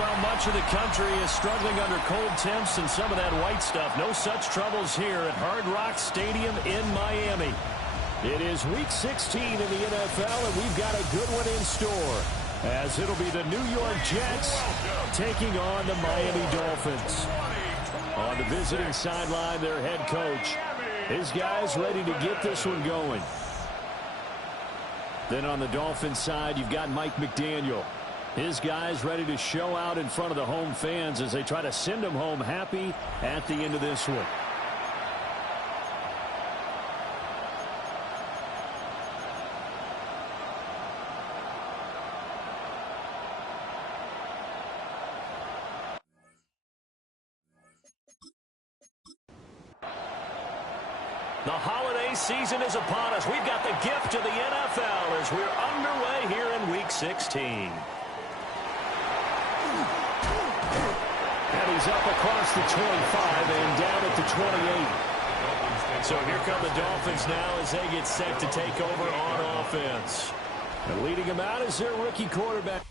Well, much of the country is struggling under cold temps and some of that white stuff. No such troubles here at Hard Rock Stadium in Miami. It is Week 16 in the NFL, and we've got a good one in store, as it'll be the New York Jets taking on the Miami Dolphins. On the visiting sideline, their head coach. His guys ready to get this one going. Then on the Dolphins side, you've got Mike McDaniel. His guys ready to show out in front of the home fans as they try to send them home happy at the end of this one. The holiday season is upon us. We've got the gift of the NFL as we're underway here in Week 16. And he's up across the 25 and down at the 28. So here come the Dolphins now as they get set to take over on offense. And leading them out is their rookie quarterback,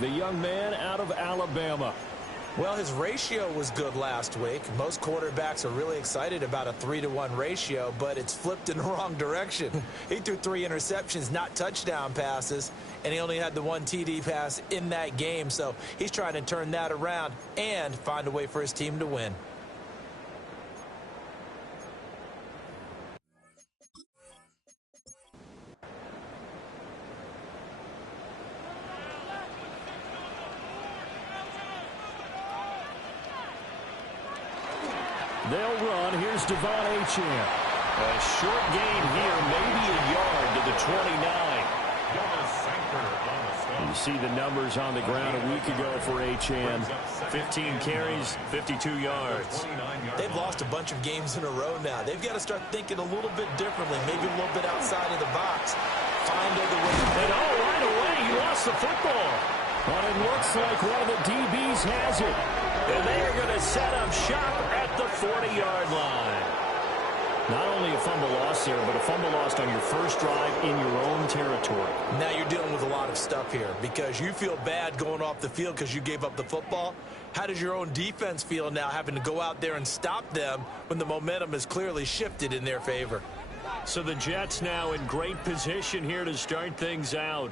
the young man out of Alabama. Well, his ratio was good last week. Most quarterbacks are really excited about a 3-to-1 ratio, but it's flipped in the wrong direction. He threw 3 interceptions, not touchdown passes, and he only had the 1 TD pass in that game. So he's trying to turn that around and find a way for his team to win. They'll run. Here's Devon Achane. A short gain here, maybe a yard to the 29. You see the numbers on the ground a week ago for Achane. 15 carries, 52 yards. They've lost a bunch of games in a row now. They've got to start thinking a little bit differently, maybe a little bit outside of the box. Find other ways. And right away, he lost the football. But it looks like one of the DBs has it. And they are going to set up shop at the 40-yard line. Not only a fumble loss there, but a fumble lost on your first drive in your own territory. Now you're dealing with a lot of stuff here because you feel bad going off the field because you gave up the football. How does your own defense feel now having to go out there and stop them when the momentum is clearly shifted in their favor? So the Jets now in great position here to start things out.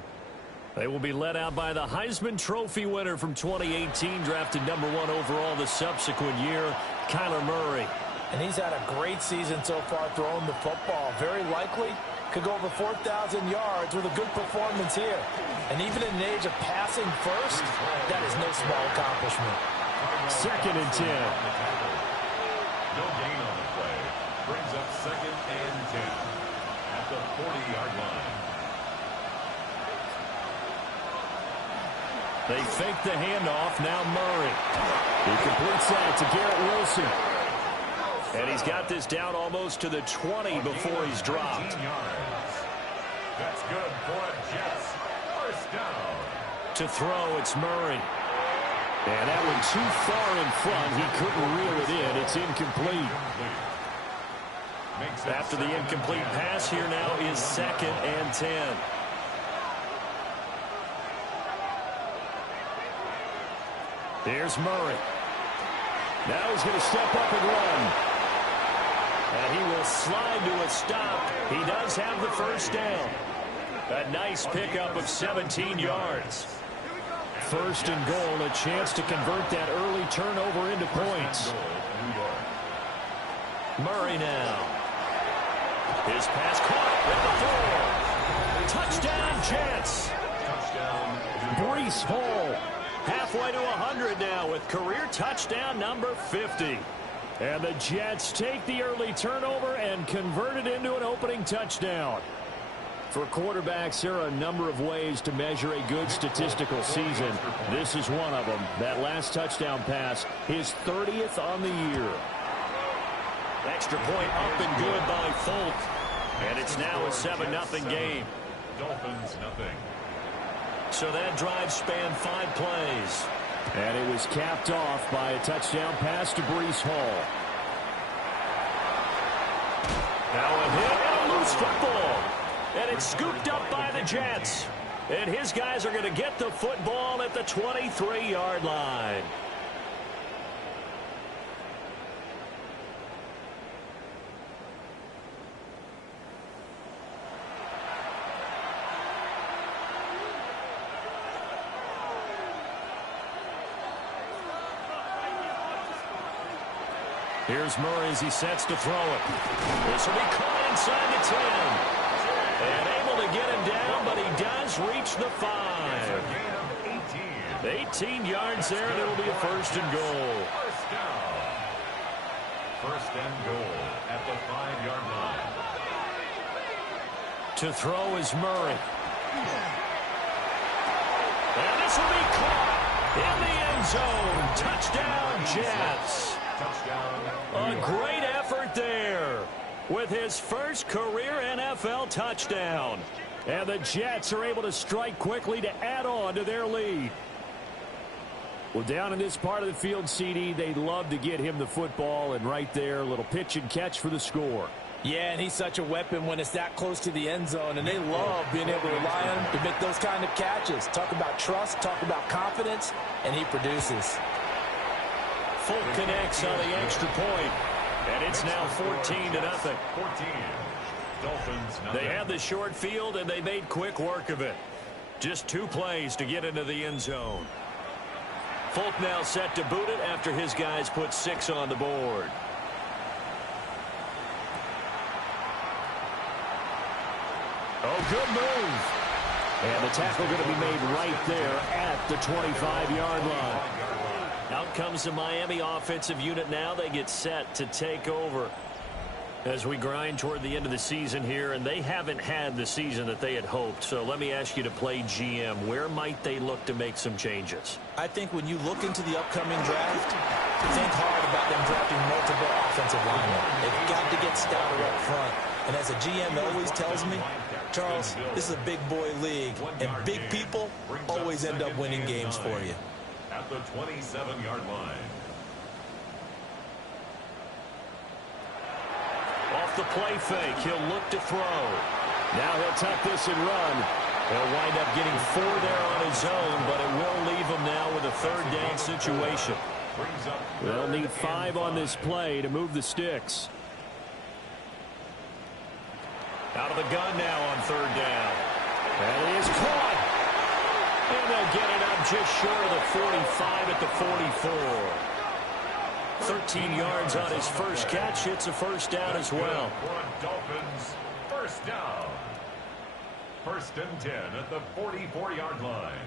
They will be led out by the Heisman Trophy winner from 2018, drafted #1 overall the subsequent year, Kyler Murray. And he's had a great season so far throwing the football. Very likely could go over 4,000 yards with a good performance here. And even in the age of passing first, that is no small accomplishment. 2nd and 10. No gain on the play. Brings up 2nd and 10 at the 40-yard line. They fake the handoff. Now Murray. He completes that to Garrett Wilson. And he's got this down almost to the 20 before he's dropped. That's good for a Jets first down. To throw, it's Murray. And that one too far in front. He couldn't reel it in. It's incomplete. After the incomplete pass, here now is 2nd and 10. There's Murray. Now he's going to step up and run. And he will slide to a stop. He does have the first down. A nice pickup of 17 yards. 1st and goal, a chance to convert that early turnover into points. Murray now. His pass caught at the 4. Touchdown, Jets. Breece Hall. Halfway to 100 now with career touchdown number 50. And the Jets take the early turnover and convert it into an opening touchdown. For quarterbacks, there are a number of ways to measure a good statistical season. This is one of them. That last touchdown pass, his 30th on the year. Extra point up and good by Folk. And it's now a 7-0 game. Dolphins nothing. So that drive spanned 5 plays. And it was capped off by a touchdown pass to Breece Hall. Now a hit and a loose football. And it's scooped up by the Jets. And his guys are going to get the football at the 23-yard line. Here's Murray as he sets to throw it. This will be caught inside the 10. And able to get him down, but he does reach the 5. 18 yards there, and it'll be a first and goal. First down. First and goal at the 5-yard line. To throw is Murray. And this will be caught in the end zone. Touchdown, Jets. A great effort there with his first career NFL touchdown. And the Jets are able to strike quickly to add on to their lead. Well, down in this part of the field, CD, they'd love to get him the football, and right there, a little pitch and catch for the score. Yeah, and he's such a weapon when it's that close to the end zone, and they love being able to rely on him to make those kind of catches. Talk about trust, talk about confidence, and he produces. Folk connects on the extra point, and it's now 14-0. 14. Dolphins. They had the short field, and they made quick work of it. Just 2 plays to get into the end zone. Folk now set to boot it after his guys put 6 on the board. Oh, good move. And the tackle going to be made right there at the 25-yard line. Out comes the Miami offensive unit now. They get set to take over as we grind toward the end of the season here, and they haven't had the season that they had hoped. So let me ask you to play GM. Where might they look to make some changes? I think when you look into the upcoming draft, think hard about them drafting multiple offensive linemen. They've got to get stouter up front. And as a GM always tells me, Charles, this is a big boy league, and big people always end up winning games for you. At the 27-yard line. Off the play fake, he'll look to throw. Now he'll tuck this and run. He'll wind up getting 4 there on his own, but it will leave him now with a third down situation. They'll need 5 on this play to move the sticks. Out of the gun now on third down. And he is caught. And they'll get it up just short of the 45 at the 44. 13 yards on his first catch. It's a first down as well. Dolphins, first down. First and 10 at the 44-yard line.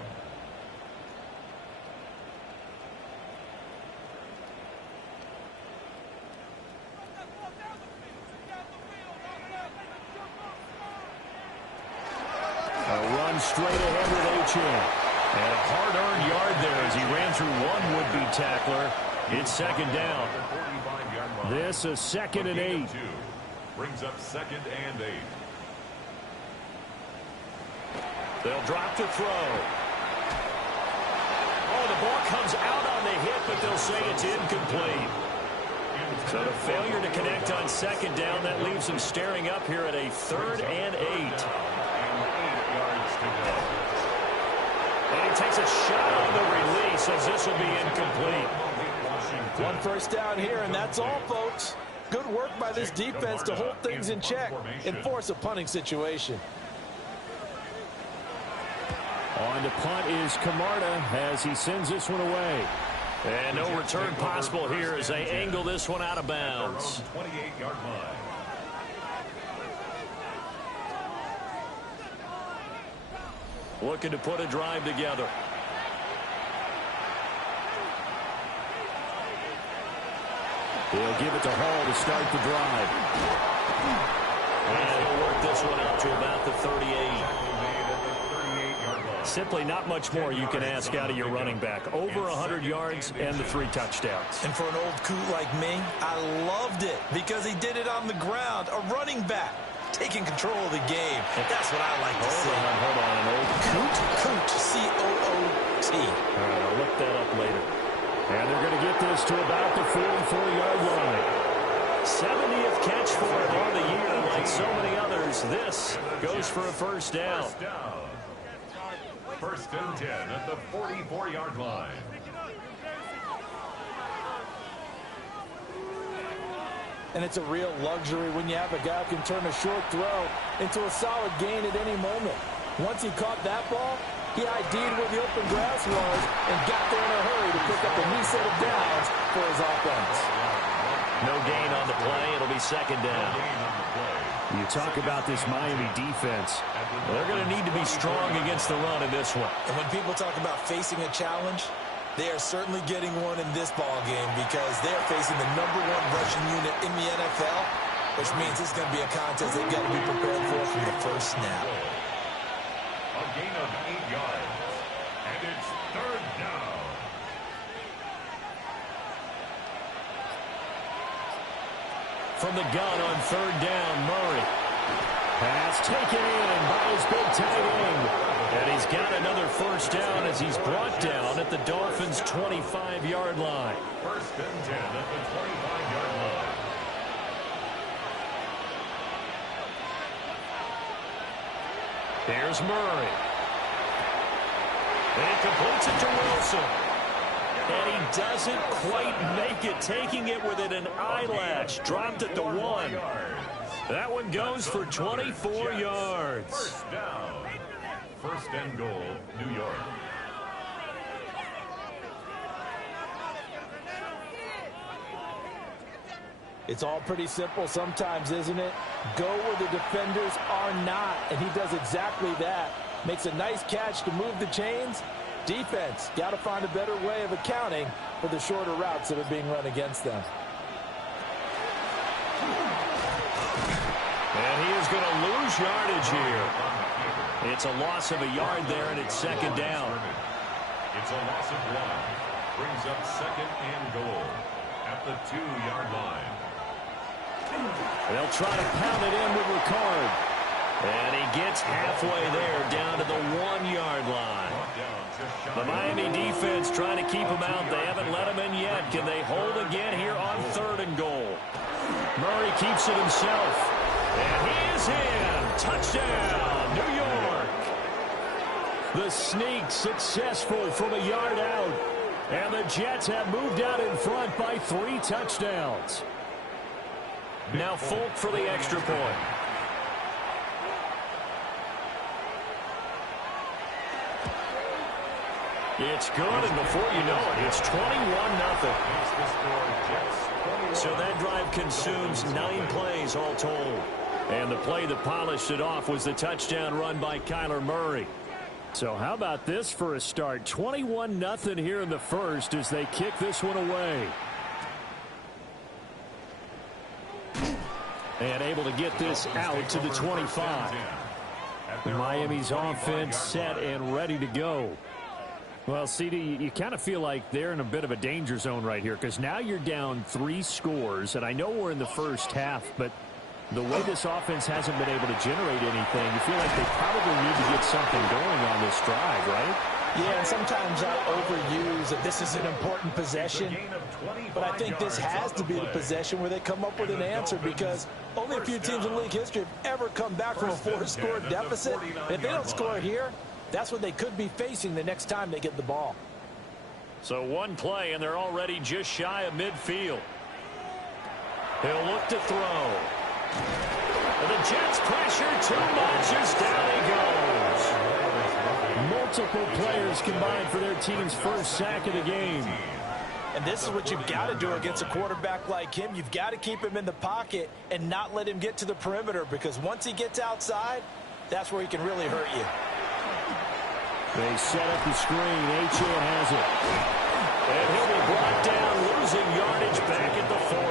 Straight ahead with H.M. And a hard-earned yard there as he ran through one would-be tackler. It's second down. This is 2nd and 8. Brings up 2nd and 8. They'll drop to throw. Oh, the ball comes out on the hit, but they'll say it's incomplete. So the failure to connect on second down, that leaves them staring up here at a 3rd and 8. And he takes a shot on the release as this will be incomplete. 1 first down here, and that's all, folks. Good work by this defense to hold things in check and force a punting situation. On to punt is Camarda as he sends this one away. And no return possible here as they angle this one out of bounds. 28-yard line. Looking to put a drive together. He'll give it to Hall to start the drive. And he'll work this one out to about the 38. Simply not much more you can ask out of your running back. Over 100 yards and the 3 touchdowns. And for an old coot like me, I loved it because he did it on the ground. A running back taking control of the game. That's what I like to see. Hold on. An old coot? Coot, C-O-O-T. All right, I'll look that up later. And they're going to get this to about the 44-yard line. 70th catch for him on the year. Like so many others, this goes for a first down. First and 10 at the 44-yard line. And it's a real luxury when you have a guy who can turn a short throw into a solid gain at any moment. Once he caught that ball, he ID'd where the open grass was and got there in a hurry to pick up a new set of downs for his offense. No gain on the play. It'll be second down. You talk about this Miami defense. They're going to need to be strong against the run in this one. And when people talk about facing a challenge, they are certainly getting one in this ball game because they're facing the #1 rushing unit in the NFL, which means it's going to be a contest they've got to be prepared for from the first snap. A gain of 8 yards, and it's third down. From the gun on third down, Murray. Pass taken in by his big tight end. And he's got another first down as he's brought down at the Dolphins' 25-yard line. First and 10 at the 25-yard line. Here's Murray. And he completes it to Wilson. And he doesn't quite make it, taking it within an eyelash. Dropped at the 1. That one goes for 24 yards. First down. First and goal, New York. It's all pretty simple sometimes, isn't it? Go where the defenders are not, and he does exactly that. Makes a nice catch to move the chains. Defense, got to find a better way of accounting for the shorter routes that are being run against them. And he is going to lose yardage here. It's a loss of a yard there, and it's second down. It's a loss of 1. Brings up second and goal at the 2-yard line. They'll try to pound it in with Ricard. And he gets halfway there, down to the 1-yard line. The Miami defense trying to keep him out. They haven't let him in yet. Can they hold again here on third and goal? Murray keeps it himself. And he is in. Touchdown, New York. The sneak successful from a yard out. And the Jets have moved out in front by 3 touchdowns. Now Folk for the extra point. It's good, and before you know it, it's 21-0. So that drive consumes 9 plays all told. And the play that polished it off was the touchdown run by Kyler Murray. So how about this for a start? 21-0 here in the first as they kick this one away. And able to get this out to the 25. Miami's offense set and ready to go. Well, CD, you kind of feel like they're in a bit of a danger zone right here because now you're down 3 scores, and I know we're in the first half, but the way this offense hasn't been able to generate anything, you feel like they probably need to get something going on this drive, right? Yeah, and sometimes I overuse that this is an important possession, but I think this has to be the possession where they come up with an answer because only a few teams in league history have ever come back from a 4-score deficit. And if they don't score here, that's what they could be facing the next time they get the ball. So one play, and they're already just shy of midfield. He'll look to throw. And the Jets pressure too much as down he goes. Multiple players combined for their team's first sack of the game. And this is what you've got to do against a quarterback like him. You've got to keep him in the pocket and not let him get to the perimeter because once he gets outside, that's where he can really hurt you. They set up the screen. Achane has it. And he'll be brought down, losing yardage back at the 40.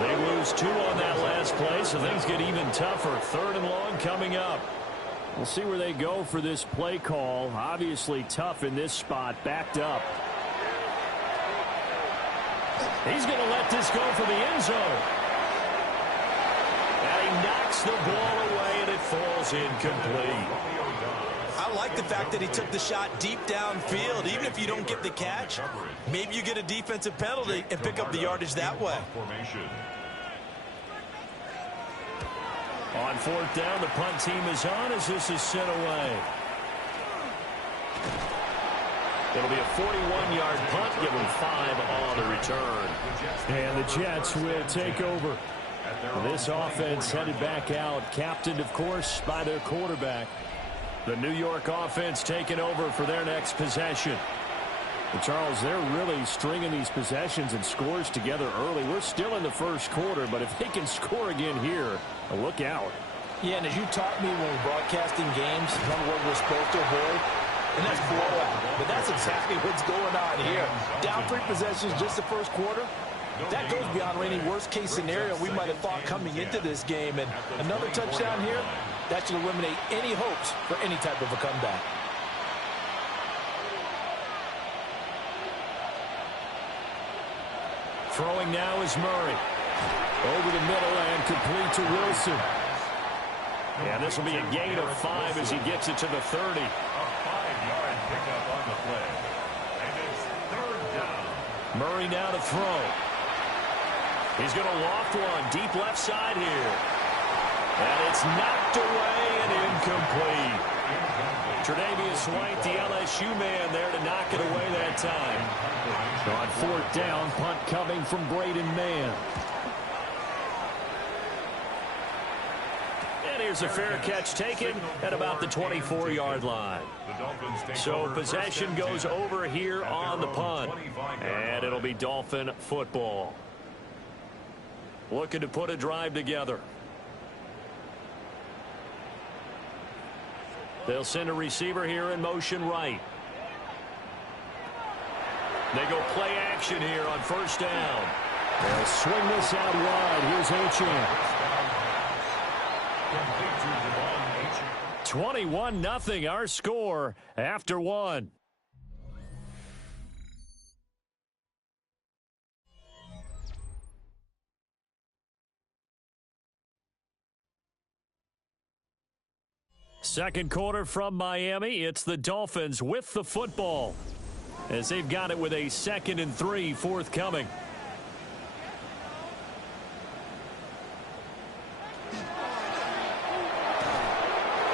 They lose 2 on that last play, so things get even tougher. Third and long coming up. We'll see where they go for this play call. Obviously tough in this spot, backed up. He's going to let this go for the end zone. And he knocks the ball away, and it falls incomplete. I like the fact that he took the shot deep downfield. Even if you don't get the catch, maybe you get a defensive penalty and pick up the yardage that way. On fourth down, the punt team is on as this is sent away. It'll be a 41-yard punt, give them 5 on the return. And the Jets will take over. This offense headed back out, captained, of course, by their quarterback. The New York offense taking over for their next possession. And Charles, they're really stringing these possessions and scores together early. We're still in the first quarter, but if they can score again here, look out. Yeah, and as you taught me when we're broadcasting games, one word we're supposed to avoid, and that's blowout. But that's exactly what's going on here. Down 3 possessions just the first quarter. That goes beyond any worst-case scenario we might have thought coming into this game. And another touchdown here, that should eliminate any hopes for any type of a comeback. Throwing now is Murray. Over the middle and complete to Wilson. Yeah, this will be a gain of 5 as he gets it to the 30. A 5-yard pickup on the play. And it's 3rd down. Murray now to throw. He's going to loft one deep left side here. And it's knocked away and incomplete. Tre'Davious White, the LSU man, there to knock it away that time. On 4th down, punt coming from Braden Mann. And here's a fair catch taken at about the 24-yard line. So possession goes over here on the punt. And it'll be Dolphin football. Looking to put a drive together. They'll send a receiver here in motion right. They go play action here on 1st down. They'll swing this out wide. Here's Achane. 21-0 our score after 1. Second quarter from Miami. It's the Dolphins with the football as they've got it with a 2nd and 3 forthcoming.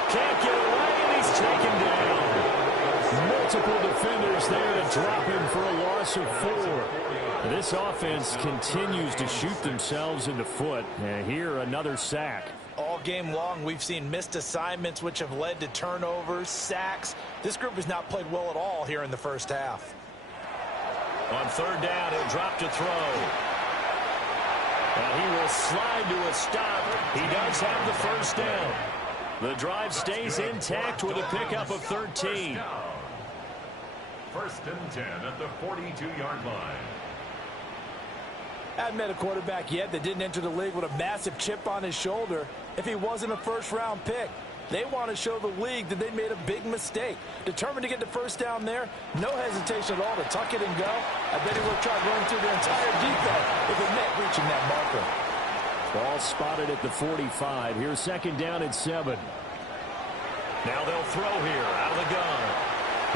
Can't get away, and he's taken down. Multiple defenders there to drop him for a loss of 4. This offense continues to shoot themselves in the foot. And here, another sack. All game long, we've seen missed assignments, which have led to turnovers, sacks. This group has not played well at all here in the first half. On 3rd down, he'll drop to throw. And he will slide to a stop. He does have the 1st down. The drive stays intact with a pickup of 13. 1st and 10 at the 42-yard line. I hadn't met a quarterback yet that didn't enter the league with a massive chip on his shoulder if he wasn't a first-round pick. They want to show the league that they made a big mistake. Determined to get the 1st down there, no hesitation at all to tuck it and go. I bet he would have tried running through the entire defense if it meant reaching that marker. Ball spotted at the 45. Here's 2nd down and 7. Now they'll throw here out of the gun.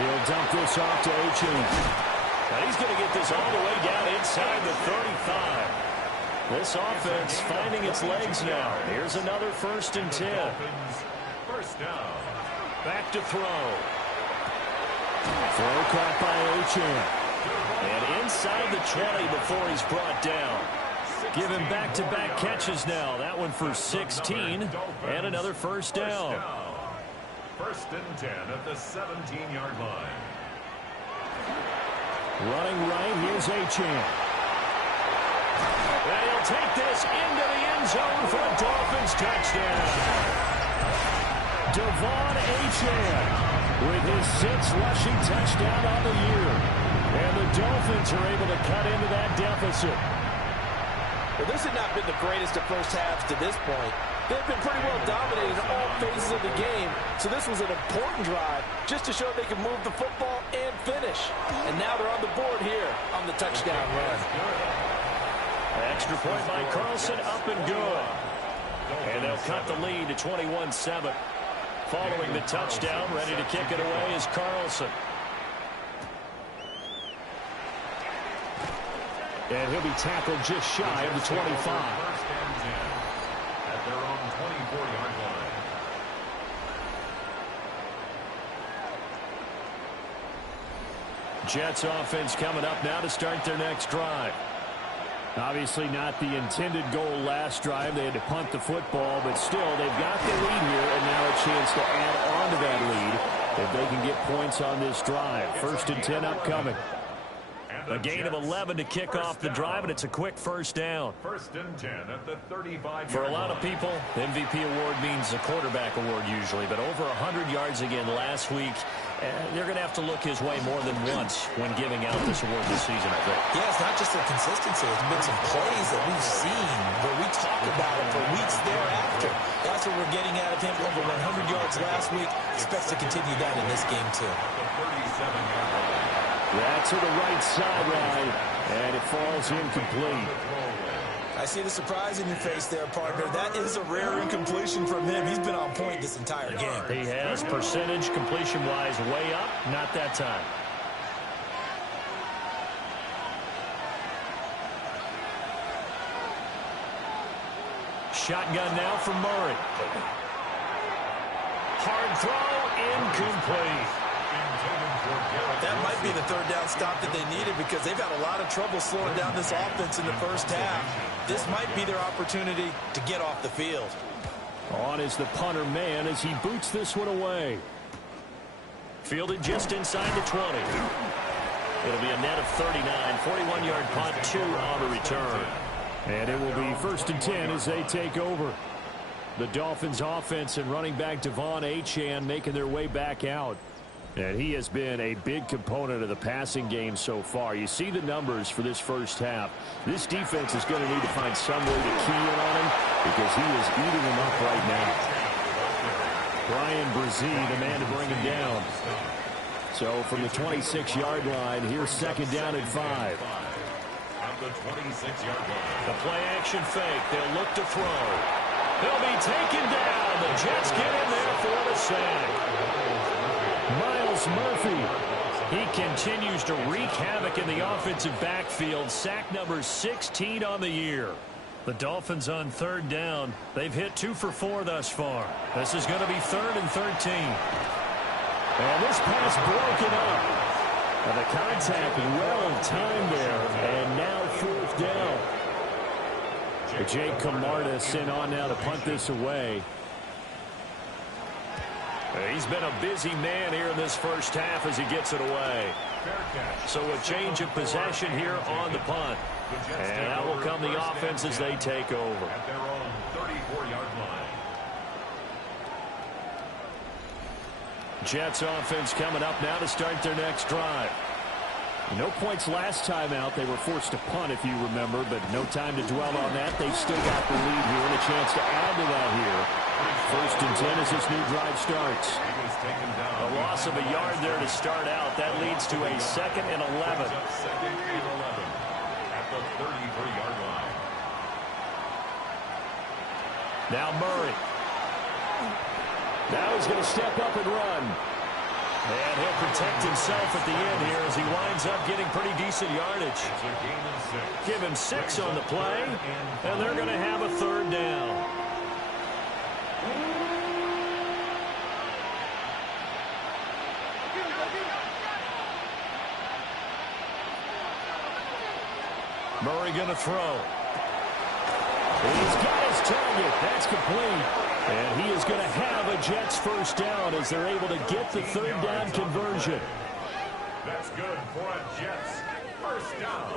He'll dump this off to Achane. And he's going to get this all the way down inside the 35. This offense finding its legs now. Here's another 1st and 10. 1st down. Back to throw. Throw caught by Achane. And inside the 20 before he's brought down. Give him back-to-back catches now. That one for 16 and another 1st down. 1st and 10 at the 17-yard line. Running right, here's Achane. And he'll take this into the end zone for a Dolphins touchdown. Devon Achane with his 6th rushing touchdown on the year. And the Dolphins are able to cut into that deficit. Well, this had not been the greatest of first halves to this point. They've been pretty well dominated in all phases of the game, so this was an important drive just to show they can move the football and finish. And now they're on the board here on the touchdown run. Extra point by Carlson, up and good. And they'll cut the lead to 21-7. Following the touchdown, ready to kick it away is Carlson. And he'll be tackled just shy of the 25. At their own 24-yard line. Jets offense coming up now to start their next drive. Obviously not the intended goal last drive. They had to punt the football, but still they've got the lead here and now a chance to add on to that lead if they can get points on this drive. 1st and 10 upcoming. A gain of 11 to kick off the drive, and it's a quick first down. 1st and 10 at the 35. For a lot of people, the MVP award means a quarterback award usually, but over 100 yards again last week. They're going to have to look his way more than once when giving out this award this season, I think. Yeah, it's not just the consistency. It's been some plays that we've seen where we talk about it for weeks thereafter. That's what we're getting out of him. Over 100 yards last week. Expects to continue that in this game, too. That's to the right sideline, and it falls incomplete. I see the surprise in your face there, partner. That is a rare incompletion from him. He's been on point this entire game. He has. Percentage completion-wise way up. Not that time. Shotgun now for Murray. Hard throw, incomplete. That might be the 3rd down stop that they needed because they've had a lot of trouble slowing down this offense in the first half. This might be their opportunity to get off the field. On is the punter man as he boots this one away. Fielded just inside the 20. It'll be a net of 39. 41-yard punt, 2 on the return. And it will be 1st and 10 as they take over. The Dolphins offense and running back Devon Achane making their way back out. And he has been a big component of the passing game so far. You see the numbers for this first half. This defense is going to need to find some way to key in on him because he is eating them up right now. Brian Brzee, the man to bring him down. So from the 26-yard line, here's 2nd down and 5. The play action fake. They'll look to throw. He'll be taken down. The Jets get in there for the sack. Miles Murphy, he continues to wreak havoc in the offensive backfield. Sack number 16 on the year. The Dolphins on 3rd down. They've hit 2 for 4 thus far. This is going to be 3rd and 13. And this pass broken up. And the contact well timed there. And now 4th down. Jake Camarda sent on now to punt this away. He's been a busy man here in this first half as he gets it away. So a change of possession here on the punt. And that will come the offense as they take over. At their own 34-yard line. Jets offense coming up now to start their next drive. No points last time out. They were forced to punt, if you remember, but no time to dwell on that. They've still got the lead here and a chance to add to that here. 1st and 10 as this new drive starts. A loss of a yard there to start out. That leads to a 2nd and 11. 2nd and 11 at the 33-yard line. Now Murray. Now he's going to step up and run. And he'll protect himself at the end here as he winds up getting pretty decent yardage. Give him 6 on the play, and they're going to have a 3rd down. Murray going to throw. He's got his target. That's complete. And he is going to have a Jets 1st down as they're able to get the 3rd down conversion. That's good for a Jets 1st down.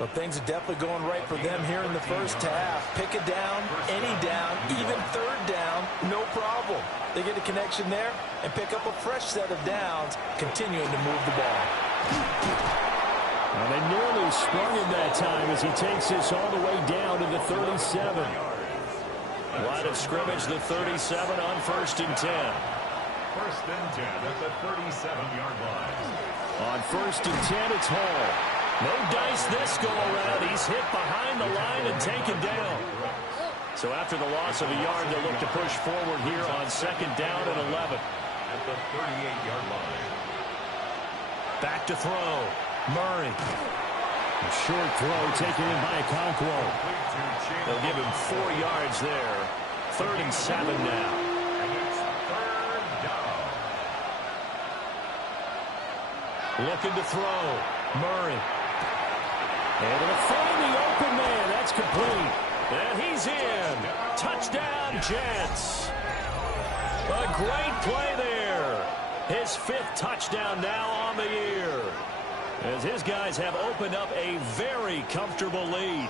But things are definitely going right for them here in the first half. Pick a down, any down, even 3rd down, no problem. They get a connection there and pick up a fresh set of downs, continuing to move the ball. And they nearly sprung him that time as he takes this all the way down to the 37. Line of scrimmage, the 37 on 1st and 10. 1st and 10 at the 37-yard line. On 1st and 10, it's Hall. No dice this go-around. He's hit behind the line and taken down. So after the loss of a yard, they'll look to push forward here on 2nd down and 11. At the 38-yard line. Back to throw. Murray. A short throw taken in by Okonkwo. They'll give him 4 yards there. 3rd and 7 now. And it's 3rd down. Looking to throw. Murray. Able to find the open man. That's complete. And he's in. Touchdown, Jets. A great play there. His 5th touchdown now on the year, as his guys have opened up a very comfortable lead.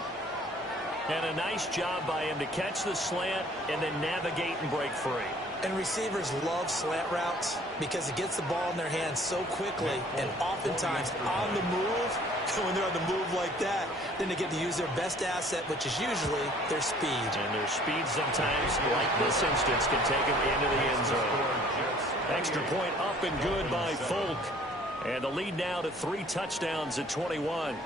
And a nice job by him to catch the slant and then navigate and break free. And receivers love slant routes because it gets the ball in their hands so quickly, and oftentimes on the move. When they're on the move like that, then they get to use their best asset, which is usually their speed. And their speed sometimes, like this instance, can take them into the end zone. Extra point up and good by Folk. And the lead now to 3 touchdowns at 21.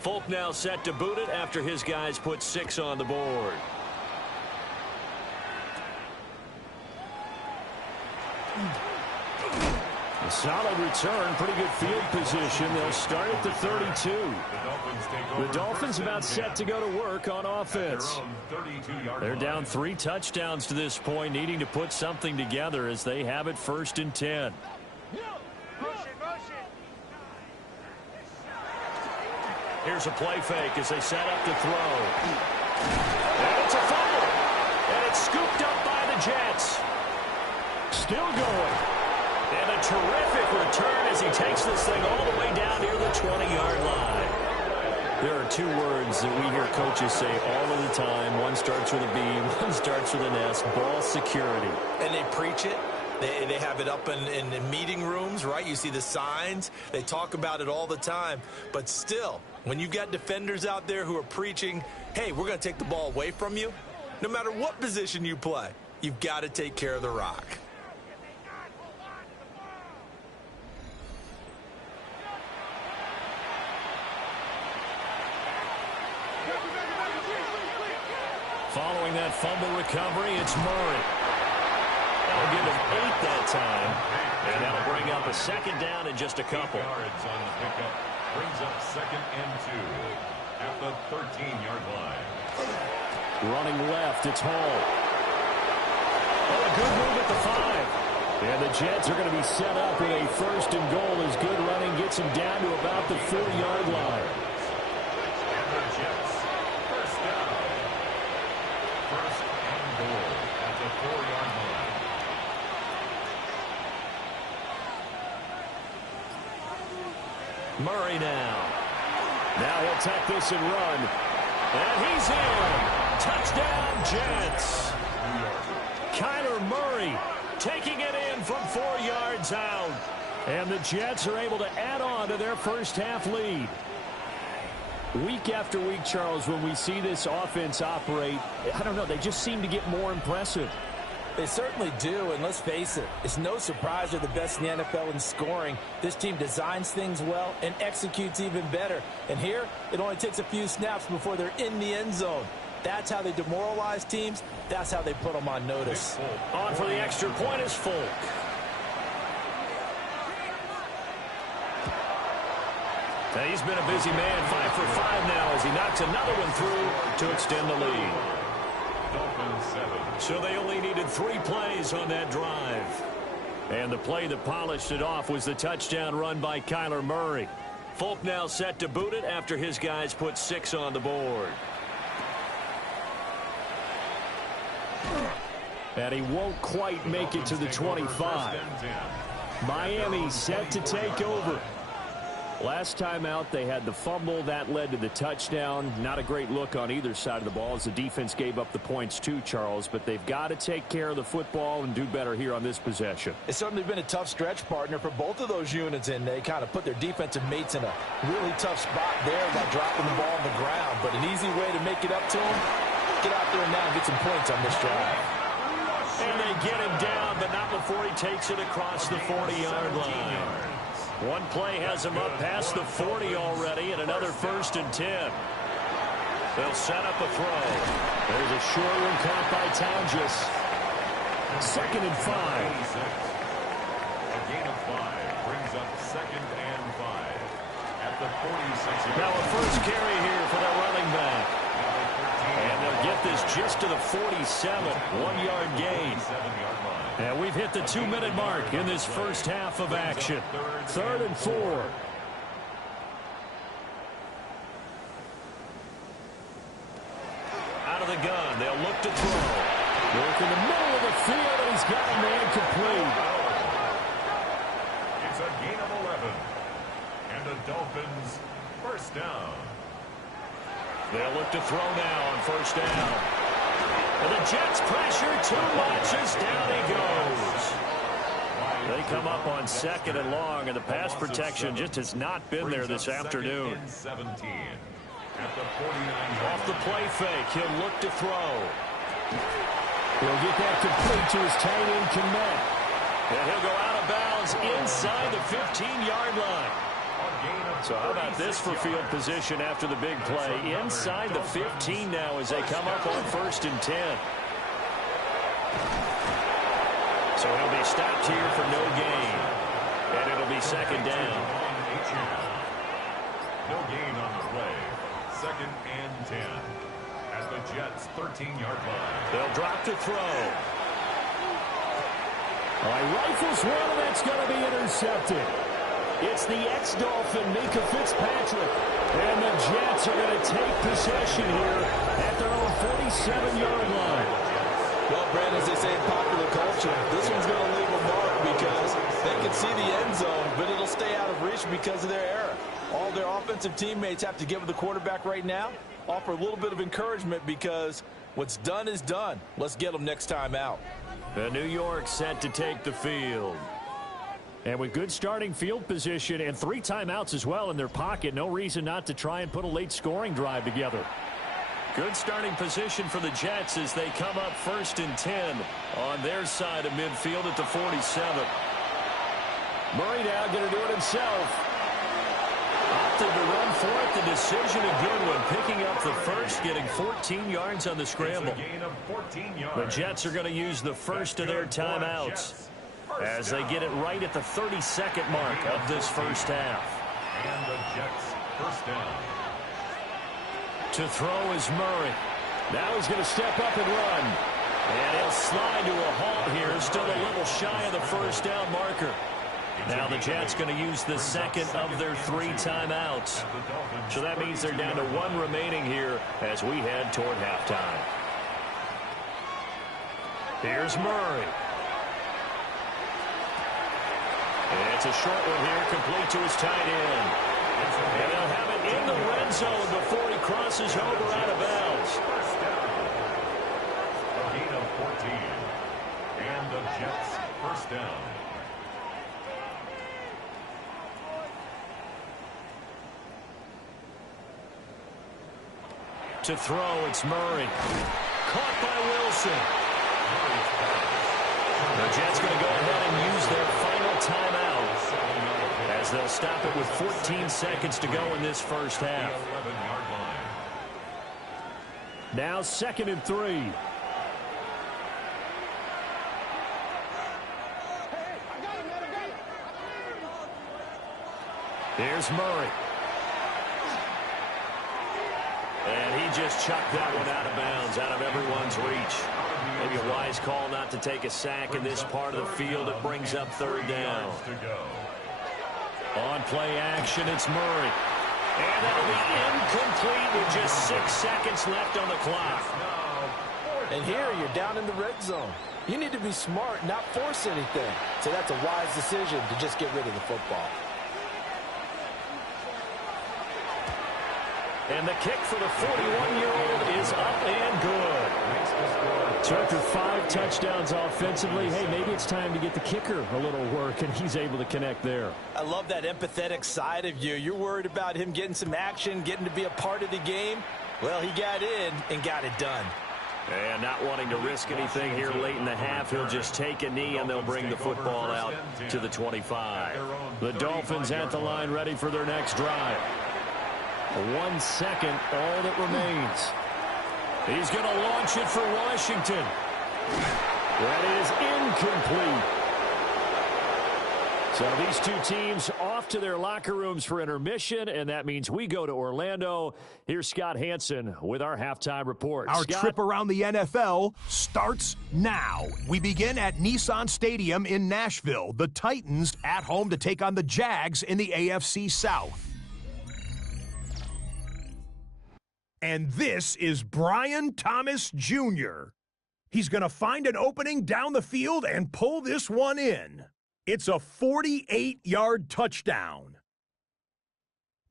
Folk now set to boot it after his guys put 6 on the board. A solid return, pretty good field position. They'll start at the 32. The Dolphins about set to go to work on offense. They're down 3 touchdowns to this point, needing to put something together as they have it 1st and 10. Here's a play fake as they set up to throw. And it's a fumble. And it's scooped up by the Jets. Still going. And a terrific return as he takes this thing all the way down near the 20-yard line. There are 2 words that we hear coaches say all of the time. One starts with a B, one starts with an S. Ball security. And they preach it. They have it up in meeting rooms, right? You see the signs. They talk about it all the time. But still, when you've got defenders out there who are preaching, hey, we're going to take the ball away from you, no matter what position you play, you've got to take care of the rock. Following that fumble recovery, it's Murray. That'll give him 8 that time. And that'll bring up a 2nd down in just a couple. 8 yards on the pickup. Brings up 2nd and 2 at the 13-yard line. Running left, it's Hall. Oh, a good move at the 5. And the Jets are going to be set up with a 1st and goal as good running gets him down to about the 4-yard line. And the Jets, 1st down. 1st and goal at the 4-yard line. Murray now. Now he'll take this and run. And he's in. Touchdown, Jets. Kyler Murray taking it in from 4 yards out. And the Jets are able to add on to their first half lead. Week after week, Charles, when we see this offense operate, I don't know, they just seem to get more impressive. They certainly do, and let's face it, it's no surprise they're the best in the NFL in scoring. This team designs things well and executes even better. And here, it only takes a few snaps before they're in the end zone. That's how they demoralize teams. That's how they put them on notice. On for the extra point is Folk. And he's been a busy man, 5 for 5 now as he knocks another one through to extend the lead. Dolphins 7. So they only needed 3 plays on that drive. And the play that polished it off was the touchdown run by Kyler Murray. Folk now set to boot it after his guys put 6 on the board. And he won't quite make it to the 25. Miami set to take over. Last time out, they had the fumble. That led to the touchdown. Not a great look on either side of the ball as the defense gave up the points too, Charles. But they've got to take care of the football and do better here on this possession. It's certainly been a tough stretch, partner, for both of those units, and they kind of put their defensive mates in a really tough spot there by dropping the ball on the ground. But an easy way to make it up to them, get out there now and get some points on this drive. And they get him down, but not before he takes it across the 40-yard line. One play has him up past the 40 already, and another 1st and 10. They'll set up a throw. There's a short one caught by Townges. 2nd and 5. A gain of 5 brings up 2nd and 5 at the 46. Now a first carry here for the running back. And they'll get this just to the 47, 1-yard gain. And we've hit the 2-minute mark in this first half of action. 3rd and 4. Out of the gun, they'll look to throw. Work in the middle of the field, and he's got a man complete. It's a gain of 11. And the Dolphins first down. They'll look to throw now on first down. And the Jets pressure too much as down he goes. They come up on 2nd and long, and the pass protection just has not been there this afternoon. 17. At the 49. Off the play fake, he'll look to throw. He'll get that complete to his tight end Kmet. And he'll go out of bounds inside the 15-yard line. So how about this for field position after the big play? Inside the 15 now as they come up on 1st and 10. So he'll be stopped here for no gain. And it'll be 2nd down. No gain on the play. 2nd and 10. At the Jets' 13-yard line. They'll drop to throw. All right, rifles one, and that's going to be intercepted. It's the ex-Dolphin, Minka Fitzpatrick. And the Jets are going to take possession here at their own 47-yard line. Well, Brandon, as they say in popular culture, this one's going to leave a mark because they can see the end zone, but it'll stay out of reach because of their error. All their offensive teammates have to give the quarterback right now, offer a little bit of encouragement because what's done is done. Let's get them next time out. The New York set to take the field. And with good starting field position and 3 timeouts as well in their pocket, no reason not to try and put a late scoring drive together. Good starting position for the Jets as they come up 1st and 10 on their side of midfield at the 47. Murray now going to do it himself. Opted to run for it. The decision a good one. Picking up the first, getting 14 yards on the scramble. The Jets are going to use the first of their timeouts as they get it right at the 32nd mark of this first half. And the Jets first down. To throw is Murray. Now he's going to step up and run. And he'll slide to a halt here. Still a little shy of the first down marker. Now the Jets going to use the second of their 3 timeouts. So that means they're down to 1 remaining here as we head toward halftime. Here's Murray. It's a short one here, complete to his tight end. And they'll have it in the red zone before he crosses over out of bounds. A gain of 14. And the Jets first down. To throw, it's Murray. Caught by Wilson. The Jets going to go ahead and use their final timeout as they'll stop it with 14 seconds to go in this first half. Now 2nd and 3. Here's Murray. And he just chucked that one out of bounds, out of everyone's reach. Maybe a wise call not to take a sack in this part of the field. It brings up 3rd down. On play action, it's Murray. And that'll be incomplete with just 6 seconds left on the clock. And here you're down in the red zone. You need to be smart, not force anything. So that's a wise decision to just get rid of the football. And the kick for the 41-year-old is up and good. So after 5 touchdowns offensively, hey, maybe it's time to get the kicker a little work, and he's able to connect there. I love that empathetic side of you. You're worried about him getting some action, getting to be a part of the game. Well, he got in and got it done. And not wanting to risk anything here late in the half, he'll just take a knee, and they'll bring the football out to the 25. The Dolphins at the line ready for their next drive. 1 second, all that remains. He's going to launch it for Washington. That is incomplete. So these two teams off to their locker rooms for intermission, and that means we go to Orlando. Here's Scott Hansen with our halftime report. Our Scott? trip around the NFL starts now. We begin at Nissan Stadium in Nashville. The Titans at home to take on the Jags in the AFC South. And this is Brian Thomas Jr. He's going to find an opening down the field and pull this one in. It's a 48-yard touchdown.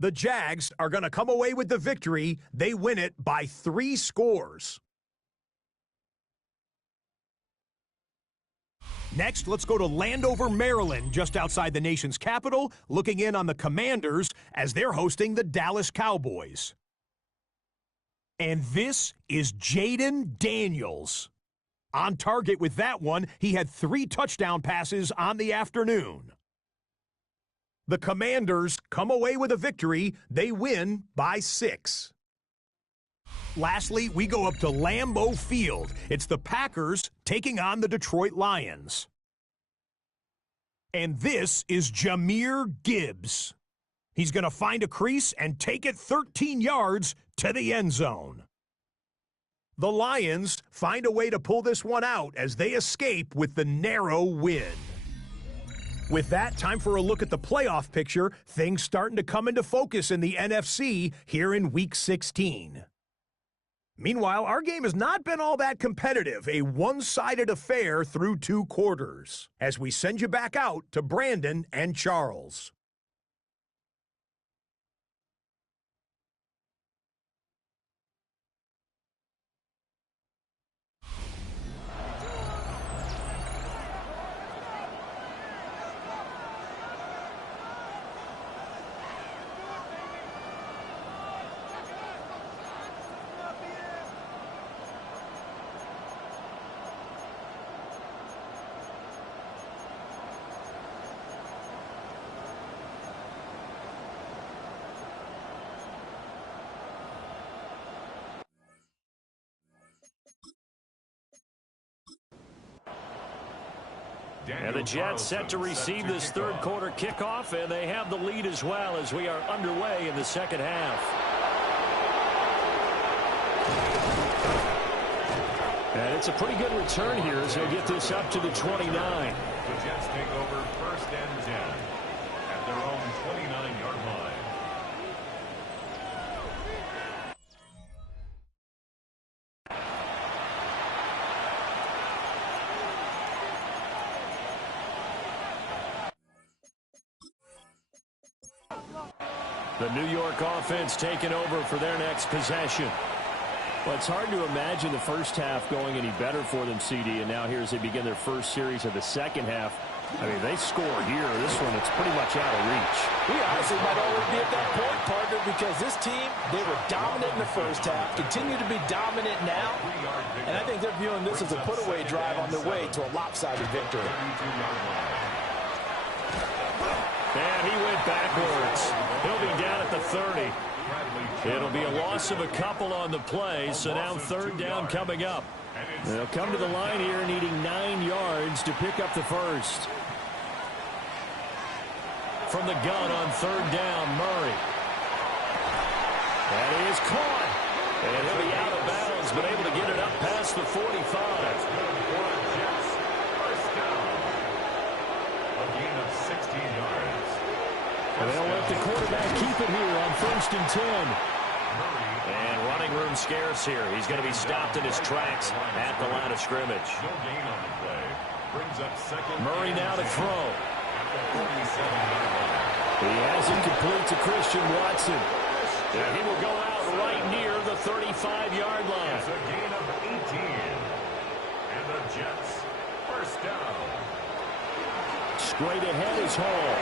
The Jags are going to come away with the victory. They win it by 3 scores. Next, let's go to Landover, Maryland, just outside the nation's capital, looking in on the Commanders as they're hosting the Dallas Cowboys. And this is Jaden Daniels. On target with that one, he had 3 touchdown passes on the afternoon. The Commanders come away with a victory. They win by 6. Lastly, we go up to Lambeau Field. It's the Packers taking on the Detroit Lions. And this is Jahmyr Gibbs. He's going to find a crease and take it 13 yards to the end zone. The Lions find a way to pull this one out as they escape with the narrow win. With that, time for a look at the playoff picture. Things starting to come into focus in the NFC here in Week 16. Meanwhile, our game has not been all that competitive, a one-sided affair through 2 quarters. As we send you back out to Brandon and Charles. And the Jets set to receive this third quarter kickoff, and they have the lead as well as we are underway in the second half. And it's a pretty good return here as they get this up to the 29. The Jets take over 1st and 10 at their own 29-yard line. The New York offense taking over for their next possession. Well, it's hard to imagine the first half going any better for them, CD, and now here as they begin their first series of the second half. I mean, they score here. This one, it's pretty much out of reach. We honestly might already be at that point, partner, because this team, they were dominant in the first half, continue to be dominant now, and I think they're viewing this as a put-away drive on their way to a lopsided victory. And he went backwards. He'll be down at the 30. It'll be a loss of a couple on the play, so now 3rd down coming up. They'll come to the line here needing 9 yards to pick up the first. From the gun on 3rd down, Murray. That is caught. And he'll be out of bounds, but able to get it up past the 45. And they'll let the quarterback keep it here on 1st and 10. And running room scarce here. He's going to be stopped in his tracks at the line of scrimmage. Murray now to throw. He has it complete to Christian Watson. And he will go out right near the 35-yard line. It's a gain of 18. And the Jets, 1st down. Straight ahead is Hall.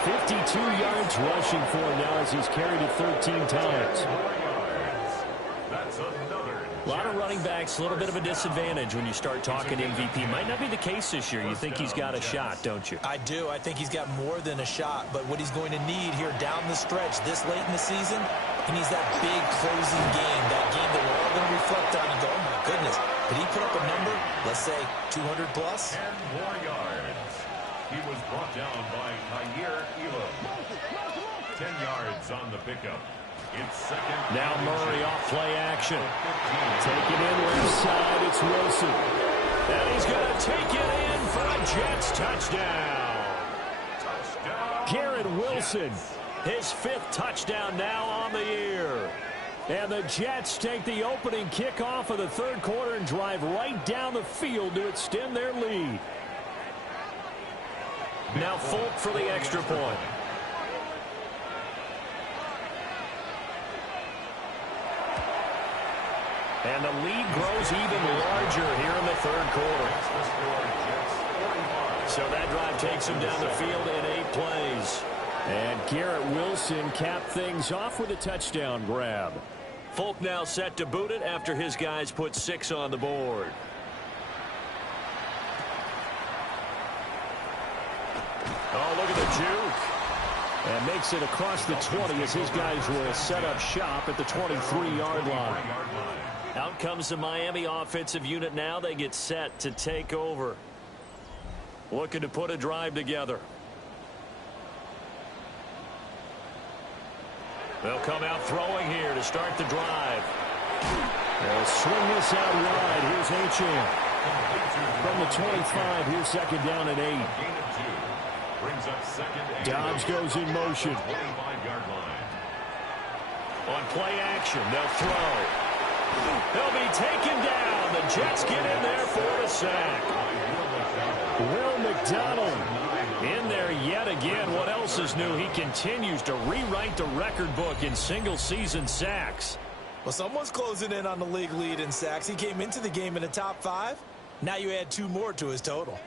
52 yards rushing for him now as he's carried it 13 times. A lot of running backs, a little bit of a disadvantage when you start talking MVP. Might not be the case this year. You think he's got a shot, don't you? I do. I think he's got more than a shot, but what he's going to need here down the stretch this late in the season, he needs that big closing game, that game that we're all going to reflect on and go, oh my goodness, did he put up a number, let's say 200 plus? 10 more yards. He was brought down by Kyer Elam. 10 yards on the pickup. It's second. Now Murray off play action. Take it in left side. It's Wilson. And he's going to take it in for a Jets touchdown. Garrett Wilson, his 5th touchdown now on the year. And the Jets take the opening kickoff of the 3rd quarter and drive right down the field to extend their lead. Now Folk for the extra point. And the lead grows even larger here in the 3rd quarter. So that drive takes him down the field in 8 plays. And Garrett Wilson capped things off with a touchdown grab. Folk now set to boot it after his guys put 6 on the board. Oh, look at the juke. And makes it across the 20 as his guys will set up shop at the 23-yard line. Out comes the Miami offensive unit now. They get set to take over. Looking to put a drive together. They'll come out throwing here to start the drive. They'll swing this out wide. Here's Achane. From the 25, here's 2nd down and 8. Dobbs goes in motion. On play action, they'll throw. They'll be taken down. The Jets get in there for a sack. Will McDonald in there yet again. What else is new? He continues to rewrite the record book in single-season sacks. Well, someone's closing in on the league lead in sacks. He came into the game in the top 5. Now you add 2 more to his total.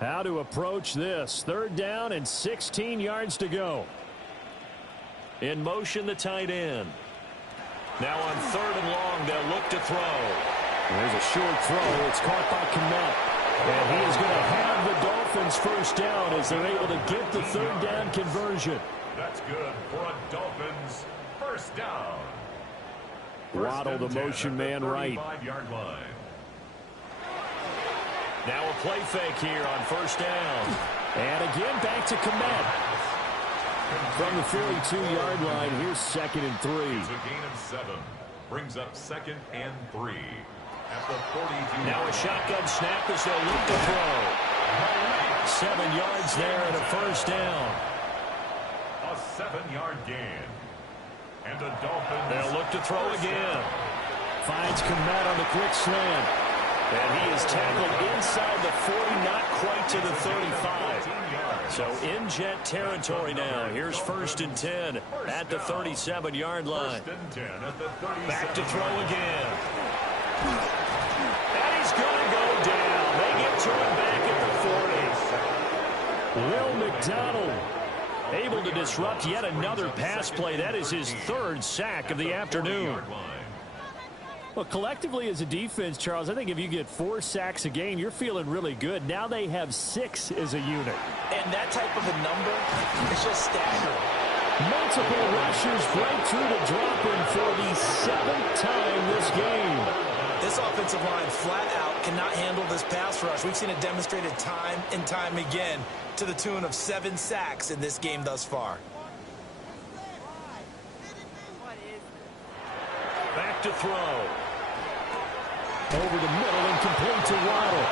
How to approach this. 3rd down and 16 yards to go. In motion, the tight end. Now on 3rd and long, they'll look to throw. There's a short throw. It's caught by Kmet. And he is going to have the Dolphins 1st down as they're able to get the 3rd down conversion. That's good for a Dolphins 1st down. Waddle the motion man right. Line. Now a play fake here on 1st down. And again back to Kmet. From the 42-yard line, here's 2nd and 3. It's a gain of 7. Brings up 2nd and 3. At the 42. Now a shotgun snap as they'll look to throw. 7 yards there and a 1st down. A 7-yard gain. And the Dolphins. They'll look to throw again. Finds Kmet on the quick slant. And he is tackled inside the 40, not quite to the 35. So in Jet territory now. Here's 1st and 10 at the 37-yard line. Back to throw again. And he's going to go down. They get to him back at the 40. Will McDonald able to disrupt yet another pass play. That is his 3rd sack of the afternoon. Well, collectively as a defense, Charles, I think if you get 4 sacks a game, you're feeling really good. Now they have 6 as a unit. And that type of a number is just staggering. Multiple rushers break through the drop-in for the 7th time this game. This offensive line flat out cannot handle this pass rush. We've seen it demonstrated time and time again to the tune of 7 sacks in this game thus far. Back to throw. Over the middle and complete to Waddle.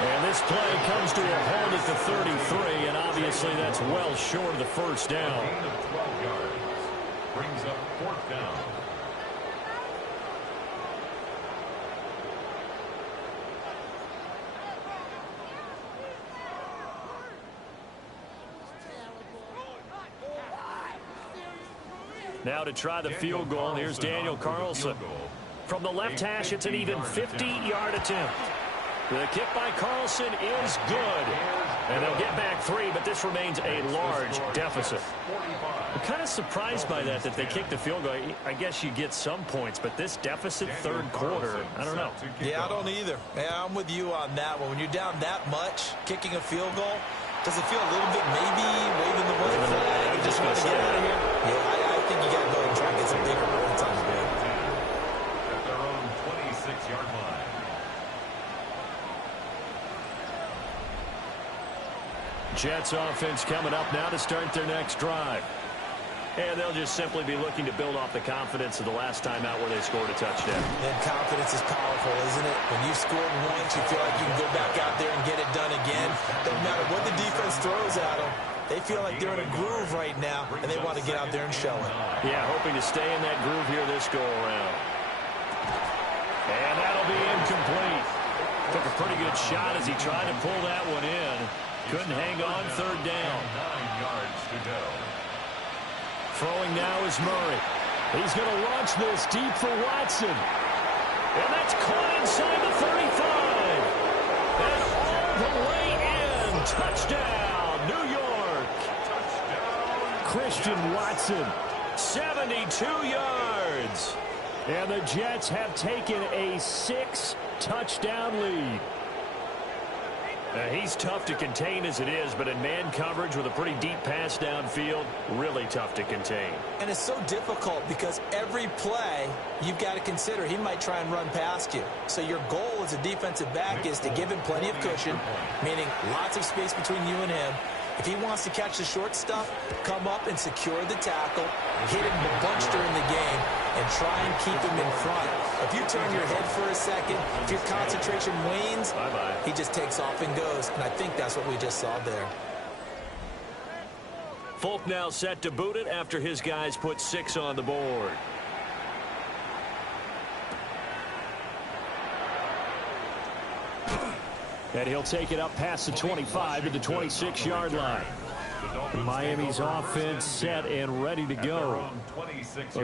And this play comes to a halt at the 33, and obviously that's well short of the 1st down. Gain of 12 yards. Brings up 4th down. Now to try the field goal, and here's Daniel Carlson. From the left hash, it's an even 50-yard attempt. The kick by Carlson is good. And they'll get back 3, but this remains a large deficit. I'm kind of surprised by that they kicked the field goal. I guess you get some points, but this deficit 3rd quarter, I don't know. Yeah, I don't either. Yeah, I'm with you on that one. When you're down that much, kicking a field goal, does it feel a little bit maybe waving the white flag and just want to get out of here? Yeah, I think you got to go and try and get some bigger points on the board. Jets offense coming up now to start their next drive. And they'll just simply be looking to build off the confidence of the last time out where they scored a touchdown. And confidence is powerful, isn't it? When you've scored once, you feel like you can go back out there and get it done again. Doesn't matter what the defense throws at them. They feel like they're in a groove right now, and they want to get out there and show it. Yeah, hoping to stay in that groove here this go-around. And that'll be incomplete. Took a pretty good shot as he tried to pull that one in. Couldn't hang on third down. 9 yards to go. Throwing now is Murray. He's going to launch this deep for Watson. And that's caught inside the 35. And all the way in. Touchdown, New York. Touchdown. Christian Watson, 72 yards. And the Jets have taken a 6-touchdown lead. He's tough to contain as it is, but in man coverage with a pretty deep pass downfield, really tough to contain. And it's so difficult because every play you've got to consider he might try and run past you. So your goal as a defensive back is to give him plenty of cushion, meaning lots of space between you and him. If he wants to catch the short stuff, come up and secure the tackle, hit him a bunch during the game, and try and keep him in front. If you turn your head for a second, if your concentration wanes, he just takes off and goes. And I think that's what we just saw there. Folk now set to boot it after his guys put 6 on the board. And he'll take it up past the 25 to the 26-yard line. Miami's offense set and ready to go. Well,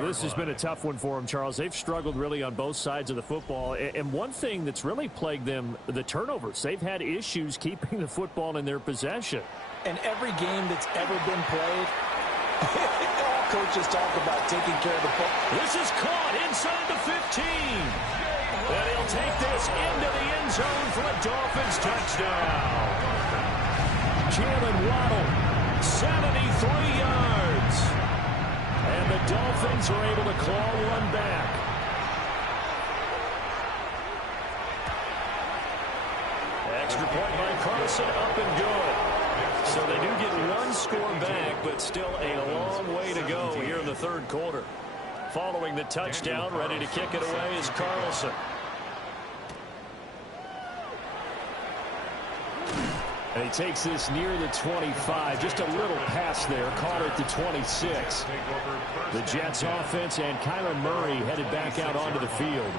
this has been a tough one for them, Charles. They've struggled really on both sides of the football. And one thing that's really plagued them, the turnovers. They've had issues keeping the football in their possession. And every game that's ever been played, all coaches talk about taking care of the football. This is caught inside the 15. And he'll take this into the end zone for a Dolphins touchdown. Jalen Waddle, 73 yards. And the Dolphins are able to claw one back. Extra point by Carson, up and good. So they do get one score back, but still a long way to go here in the third quarter. Following the touchdown, ready to kick it away is Carlson. And he takes this near the 25. Just a little pass there. Caught at the 26. The Jets offense and Kyler Murray headed back out onto the field.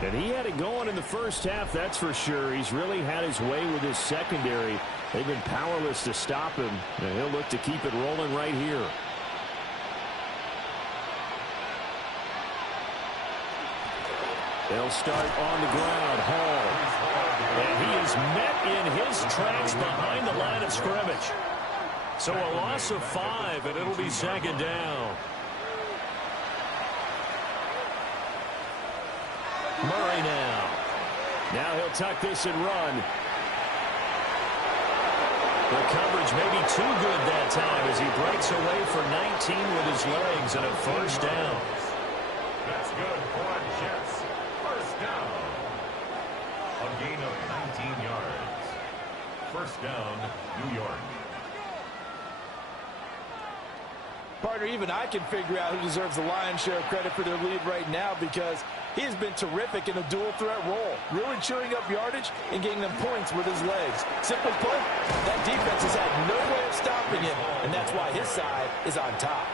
And he had it going in the first half, that's for sure. He's really had his way with his secondary. They've been powerless to stop him. And he'll look to keep it rolling right here. They'll start on the ground. Hall. And he is met in his tracks behind the line of scrimmage. So a loss of 5, and it'll be second down. Murray now. Now he'll tuck this and run. The coverage may be too good that time as he breaks away for 19 with his legs and a first down. That's good for Jets. First down. A gain of 19 yards. First down, New York. Partner, even I can figure out who deserves the lion's share of credit for their lead right now because he has been terrific in a dual threat role, really chewing up yardage and getting them points with his legs. Simply put, that defense has had no way of stopping him, and that's why his side is on top.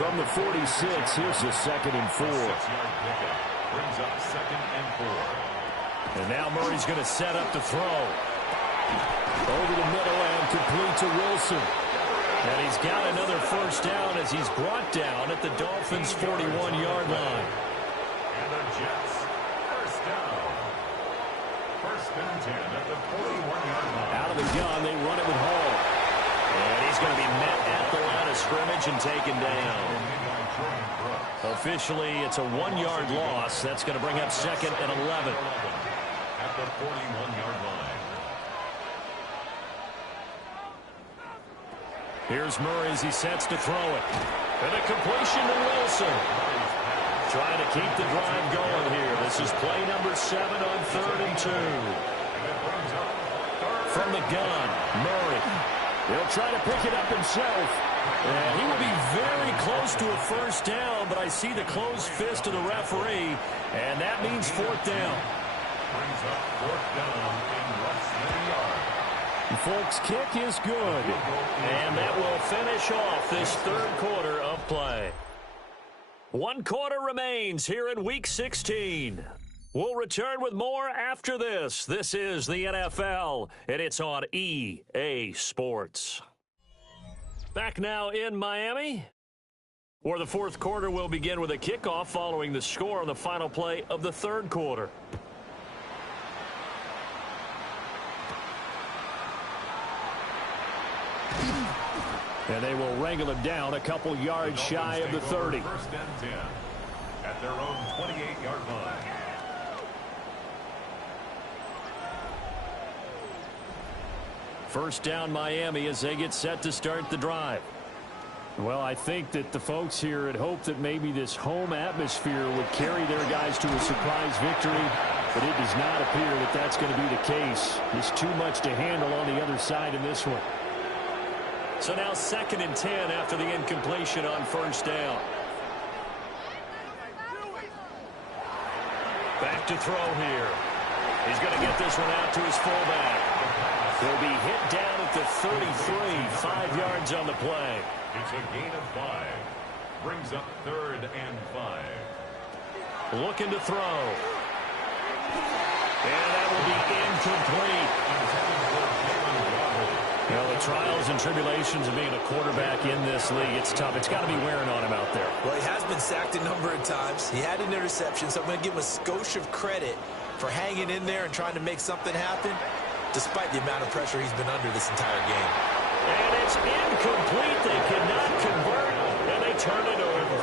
From the 46, here's the 2nd and 4. Brings up 2nd and 4. And now Murray's going to set up to throw. Over the middle and complete to Wilson. And he's got another first down as he's brought down at the Dolphins' 41-yard line. And the Jets, first down. First and 10 at the 41-yard line. Out of the gun, they run it with Hall. And he's going to be met at the line of scrimmage and taken down. Officially, it's a 1-yard loss. That's going to bring up 2nd and 11. At the 41-yard line. Here's Murray as he sets to throw it. And a completion to Wilson. Trying to keep the drive going here. This is play number 7 on 3rd and 2. From the gun, Murray. He'll try to pick it up himself. And he will be very close to a first down, but I see the closed fist of the referee, and that means fourth down. Brings up fourth down in less than a yard. The Folks' kick is good. And that will finish off this third quarter of play. One quarter remains here in Week 16. We'll return with more after this. This is the NFL, and it's on EA Sports. Back now in Miami, where the fourth quarter will begin with a kickoff following the score on the final play of the third quarter. And they will wrangle him down a couple yards shy of the 30. First and 10 at their own 28-yard line. First down Miami as they get set to start the drive. Well, I think that the folks here had hoped that maybe this home atmosphere would carry their guys to a surprise victory, but it does not appear that that's going to be the case. There's too much to handle on the other side in this one. So now 2nd and 10 after the incompletion on first down. Back to throw here. He's going to get this one out to his fullback. He'll be hit down at the 33, 5 yards on the play. It's a gain of 5. Brings up 3rd and 5. Looking to throw. And that will be incomplete. Well, the trials and tribulations of being a quarterback in this league, it's tough. It's got to be wearing on him out there. Well, he has been sacked a number of times. He had an interception, so I'm going to give him a skosh of credit for hanging in there and trying to make something happen, despite the amount of pressure he's been under this entire game. And it's incomplete. They cannot convert, and they turn it over.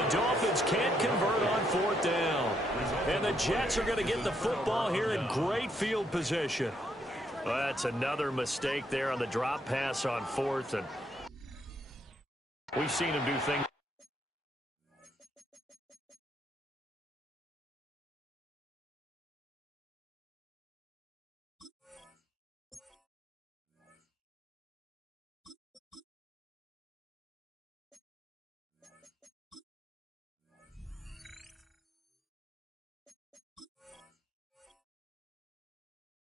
The Dolphins can't convert on fourth down. And the Jets are going to get the football here in great field position. Well, that's another mistake there on the drop pass on fourth. And we've seen him do things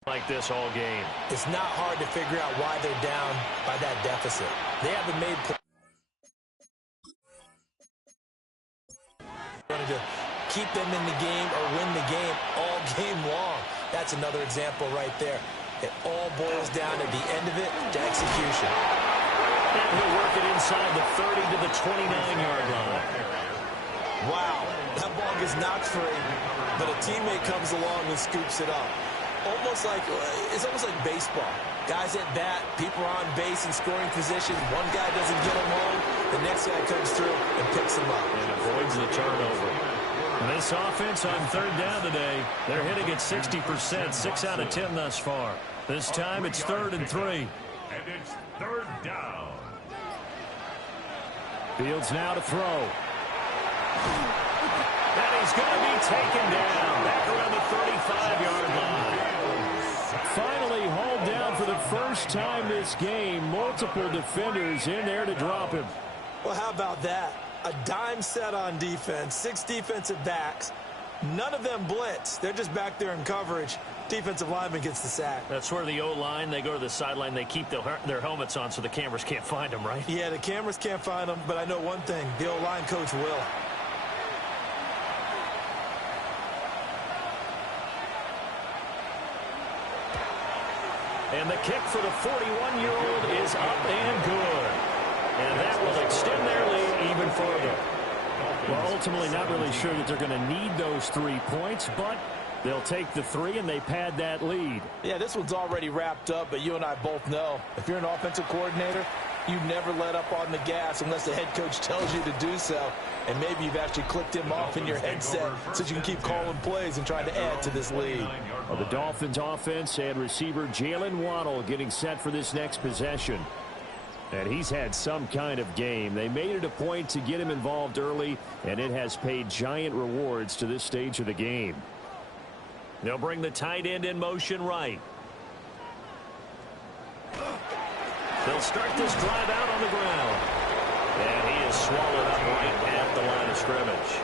like this all game. It's not hard to figure out why they're down by that deficit. They haven't made going to keep them in the game or win the game all game long. That's another example right there. It all boils down at the end of it to execution. And he'll work it inside the 30 to the 29-yard line. Wow, that ball gets knocked free, but a teammate comes along and scoops it up. It's almost like baseball. Guys at bat, people are on base in scoring position. One guy doesn't get them home. The next guy comes through and picks them up. And avoids the turnover. This offense on third down today, they're hitting at 60%, 6 out of 10 thus far. This time it's 3rd and 3. And it's 3rd down. Fields now to throw. And he's going to be taken down back around the 35-yard line. Finally hauled down for the first time this game. Multiple defenders in there to drop him. Well, how about that? A dime set on defense, 6 defensive backs. None of them blitz. They're just back there in coverage. Defensive lineman gets the sack. That's where the O-line, they go to the sideline, they keep their helmets on so the cameras can't find them, right? Yeah, the cameras can't find them, but I know one thing. The O-line coach will. And the kick for the 41-year-old is up and good. And that will extend their lead even further. Well, ultimately not really sure that they're going to need those 3 points, but they'll take the 3 and they pad that lead. Yeah, this one's already wrapped up, but you and I both know if you're an offensive coordinator, you never let up on the gas unless the head coach tells you to do so. And maybe you've actually clicked him off in your headset so you can keep calling plays and trying to add to this lead. Well, the Dolphins offense and receiver Jalen Waddle getting set for this next possession. And he's had some kind of game. They made it a point to get him involved early, and it has paid giant rewards to this stage of the game. They'll bring the tight end in motion right. They'll start this drive out on the ground. And he is swallowed up right at the line of scrimmage.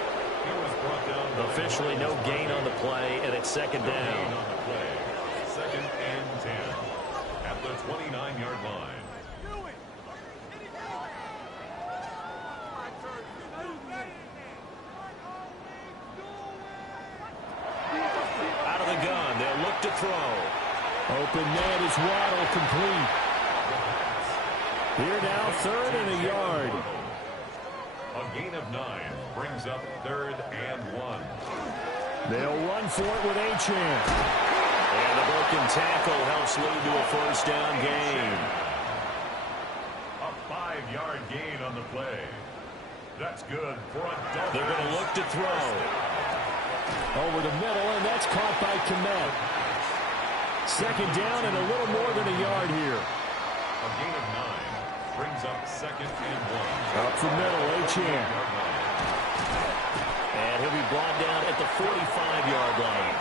Officially no gain on the play, and it's second down. Second and 10 at the 29-yard line. Out of the gun, they'll look to throw. Open man is Waddle, complete. Here now, third and a yard. A gain of 9 brings up third and 1. They'll run for it with Achane. And the broken tackle helps lead to a first down gain. A 5-yard gain on the play. That's good for a Dolphins. They're going to look to throw. Over the middle, and that's caught by Kmet. Second down and a little more than a yard here. A gain of 9 brings up second and 1. Up the middle, Achane. And he'll be brought down at the 45-yard line.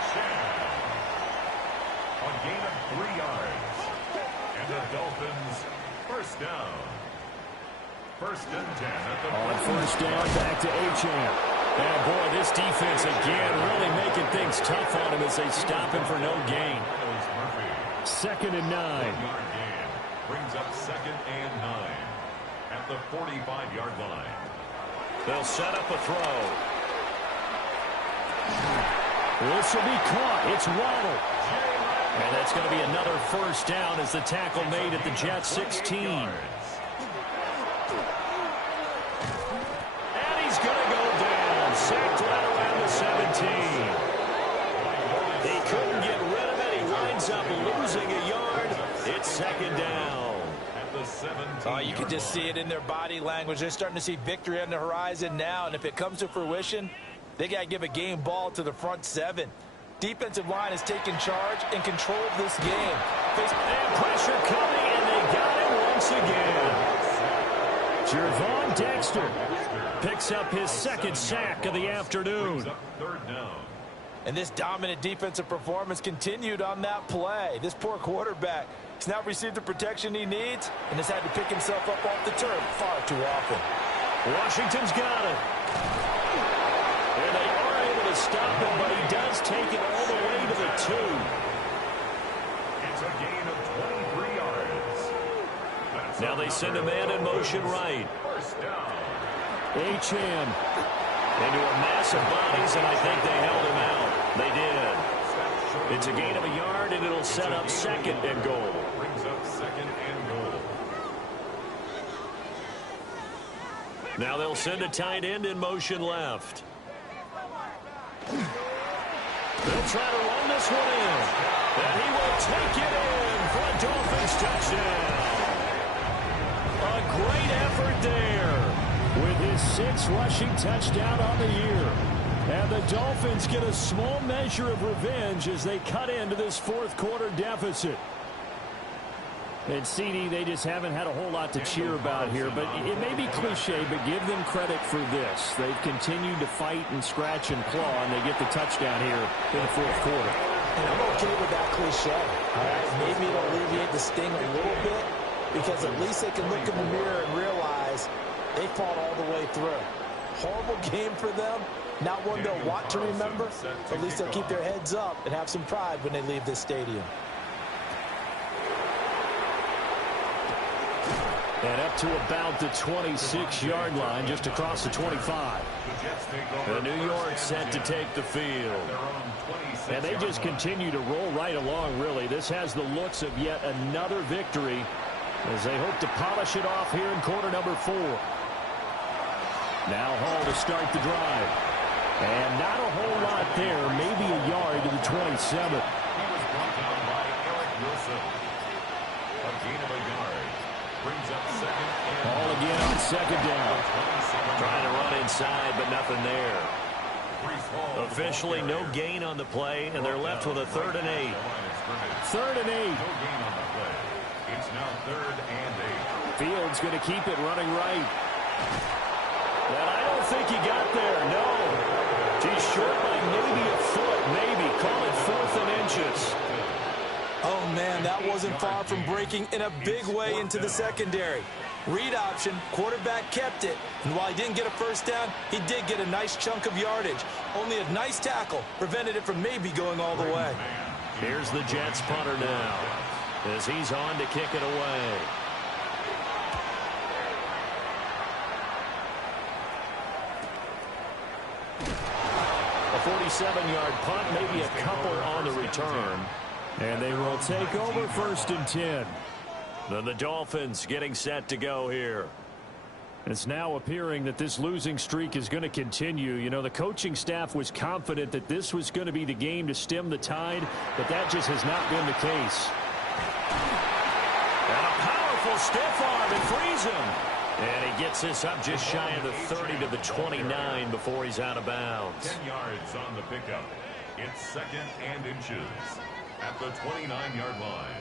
A gain of 3 yards. And the Dolphins first down. First and 10 at the on first down, back to Achane. And boy, this defense again really making things tough on him as they stop him for no gain. Second and 9. 1-yard gain brings up second and 9 at the 45-yard line. They'll set up a throw. This will be caught. It's Waddle. And that's going to be another first down as the tackle made at the Jets 16. And he's going to go down. Sacked right around the 17. He couldn't get rid of it. He winds up losing a yard. It's second down. Oh, you can just see it in their body language. They're starting to see victory on the horizon now, and if it comes to fruition, they got to give a game ball to the front 7. Defensive line has taken charge and control of this game. And pressure coming, and they got him once again. Jervon Dexter picks up his second sack of the afternoon. Third down. And this dominant defensive performance continued on that play. This poor quarterback has now received the protection he needs and has had to pick himself up off the turf far too often. Washington's got it. And they are able to stop him, but he does take it all the way to the 2. It's a gain of 23 yards. Now they send a man in motion right. First down. Achane into a mass of bodies, and I think they held him out. They did. It's a gain of a yard, and it'll set up second and goal. Brings up second and goal. Now they'll send a tight end in motion left. They'll try to run this one in. And he will take it in for a Dolphins touchdown. A great effort there with his 6th rushing touchdown on the year. And the Dolphins get a small measure of revenge as they cut into this fourth quarter deficit. And CD, they just haven't had a whole lot to cheer about here, but it may be cliche, but give them credit for this. They've continued to fight and scratch and claw, and they get the touchdown here in the fourth quarter. And I'm okay with that cliche. All right, maybe it'll alleviate the sting a little bit because at least they can look in the mirror and realize they fought all the way through. Horrible game for them. Not one they'll want to remember. At least they'll keep their heads up and have some pride when they leave this stadium. And up to about the 26-yard line, just across the 25. The New York set to take the field. And they just continue to roll right along, really. This has the looks of yet another victory as they hope to polish it off here in quarter number 4. Now Hall to start the drive. And not a whole lot there, maybe a yard to the 27. He was brought down by Eric Wilson. A gain of a yard. Brings up second and Hall again on second down. Trying to run inside, but nothing there. Officially no gain on the play, and they're left with a 3rd and 8. 3rd and 8. No gain on the play. It's now 3rd and 8. Fields going to keep it running right. And I don't think he got there, no. He's short by maybe a foot, maybe. Call it 4th and inches. Oh, man, that wasn't far from breaking in a big way into the secondary. Read option, quarterback kept it, and while he didn't get a first down, he did get a nice chunk of yardage. Only a nice tackle prevented it from maybe going all the way. Here's the Jets punter now as he's on to kick it away. A 47-yard punt, maybe a couple on the return. And they will take over 1st and 10. Then the Dolphins getting set to go here. It's now appearing that this losing streak is going to continue. You know, the coaching staff was confident that this was going to be the game to stem the tide, but that just has not been the case. And a powerful stiff arm and frees him. And he gets this up just shy of the 30 to the 29 before he's out of bounds. 10 yards on the pickup. It's 2nd and inches at the 29-yard line.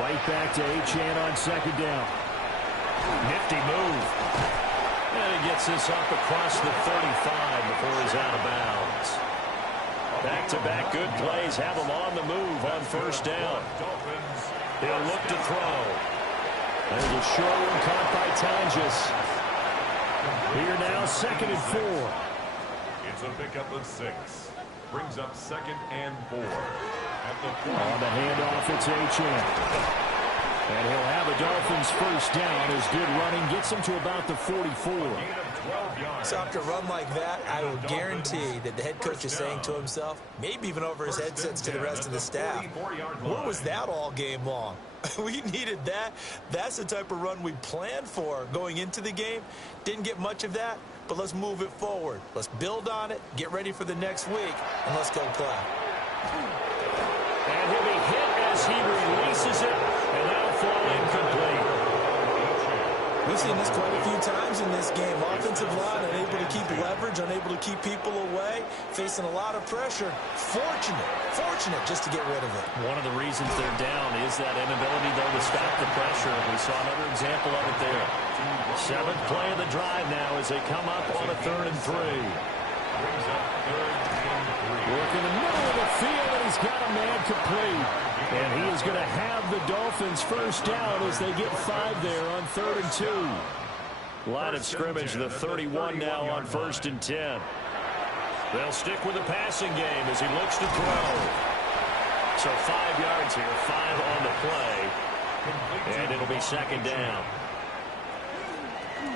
Right back to Achane on 2nd down. Nifty move. And he gets this up across the 35 before he's out of bounds. Back-to-back good plays have him on the move on 1st down. He'll look to throw. There's a short one caught by Tonjes. Here now, 2nd and 4. It's a pickup of 6. Brings up 2nd and 4. At the on the handoff, it's Achane. And he'll have a Dolphins first down as good running gets him to about the 44. So after a run like that, I will guarantee that the head coach is saying to himself, maybe even over his headsets to the rest of the staff, what was that all game long? We needed that. That's the type of run we planned for going into the game. Didn't get much of that, but let's move it forward. Let's build on it, get ready for the next week, and let's go play. And he'll be hit as he releases it, and that'll fall incomplete. We've seen this quite a few times in this game. Offensive line unable to keep leverage, unable to keep people away, facing a lot of pressure. Fortunate just to get rid of it. One of the reasons they're down is that inability, though, to stop the pressure. We saw another example of it there. 7th play of the drive now as they come up on a 3rd and 3. Work in the middle of the field, and he's got a man complete. And he is going to have the Dolphins first down as they get 5 there on 3rd and 2. Line of scrimmage, the 31 now on 1st and 10. They'll stick with the passing game as he looks to throw. So 5 yards here, 5 on the play. And it'll be 2nd down.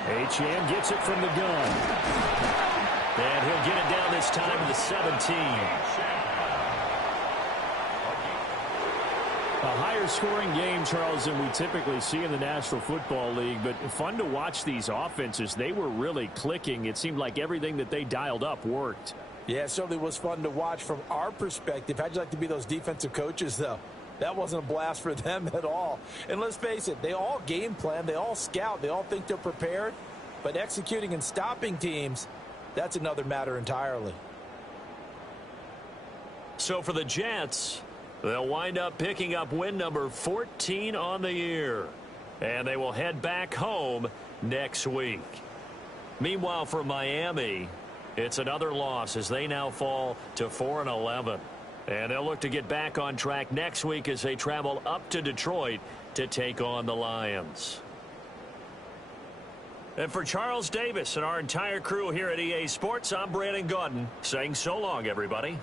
Achane gets it from the gun. And he'll get it down this time to the 17. A higher-scoring game, Charles, than we typically see in the National Football League, but fun to watch these offenses. They were really clicking. It seemed like everything that they dialed up worked. Yeah, it certainly was fun to watch from our perspective. How'd you like to be those defensive coaches, though? That wasn't a blast for them at all. And let's face it, they all game plan, they all scout, they all think they're prepared, but executing and stopping teams, that's another matter entirely. So for the Jets, they'll wind up picking up win number 14 on the year. And they will head back home next week. Meanwhile, for Miami, it's another loss as they now fall to 4-11. And they'll look to get back on track next week as they travel up to Detroit to take on the Lions. And for Charles Davis and our entire crew here at EA Sports, I'm Brandon Gaudin saying so long, everybody.